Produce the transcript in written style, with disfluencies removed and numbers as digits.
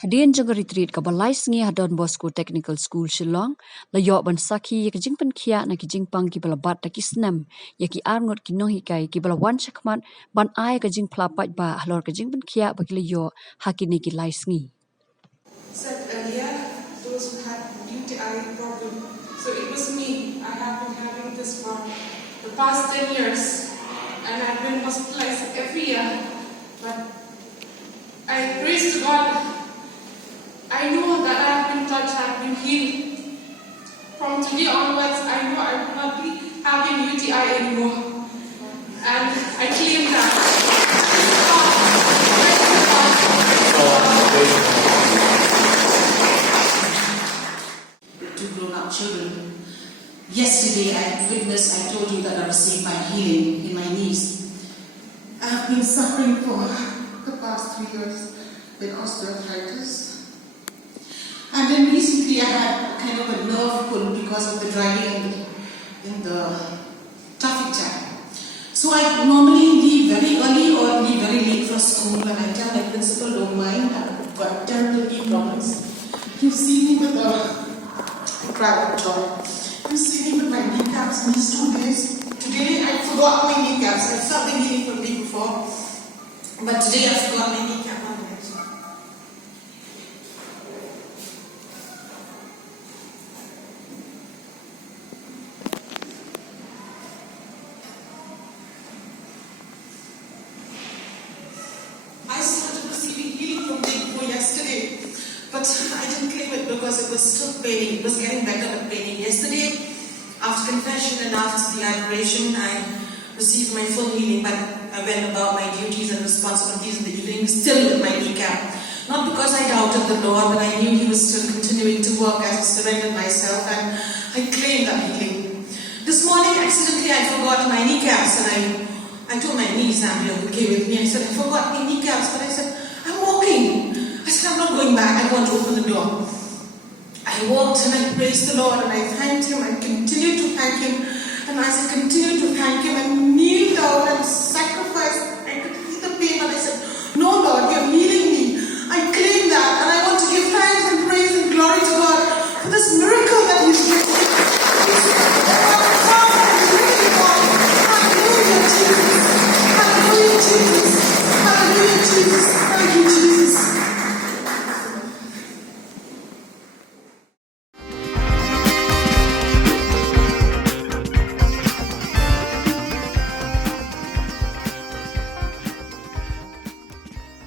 Hadien jaga retreat ka balai sengi hadon Bosco Technical School Shillong, la yok ban saki ya ki Jingpynkhiah na ki Jingpang ki balabat ta ki snam, ya ki arngot ki Nonghikai ki balawan chakmat ban ai ka Jingplapat ba halor ka Jingpynkhiah ba ki la yok hakini ki lai sengi. Said earlier, those who had UTI problem. So it was me. I have been having this for the past 10 years, and I've been hospitalized every year. But I praise to God. I know that I have been touched, I have been healed. From today onwards, I know I will not be having UTI anymore. And I claim that. To grown-up children. Yesterday I told you that I received my healing in my knees. I've been suffering for the past 3 years with osteoarthritis. And then recently I had kind of a nerve pull because of the driving in the traffic jam. So I normally leave very early or leave very late for school, and I tell my principal, don't mind, I've got terrible knee problems. You see me with a private job. You see me with my kneecaps these 2 days. Today I forgot my kneecaps. I felt the healing from the day before. But today I forgot my kneecap. I started receiving healing from the day before yesterday, but I didn't claim it because it was still paining. It was getting better but paining. Yesterday, after confession and after the adoration, I received my full healing, but I went about my duties and responsibilities in the evening, still with my kneecap. Not because I doubted the Lord, but I knew He was still continuing to work as I surrendered myself, and I claimed that healing. This morning, accidentally, I forgot my kneecaps, and I told my niece, Nambia, who came with me, I said, I forgot my kneecaps, but I said, I'm walking. I said, I'm not going back, I want to open the door. I walked and I praised the Lord and I thanked Him, I continued to thank Him, and as I continued to thank Him, I kneeled down and sacrificed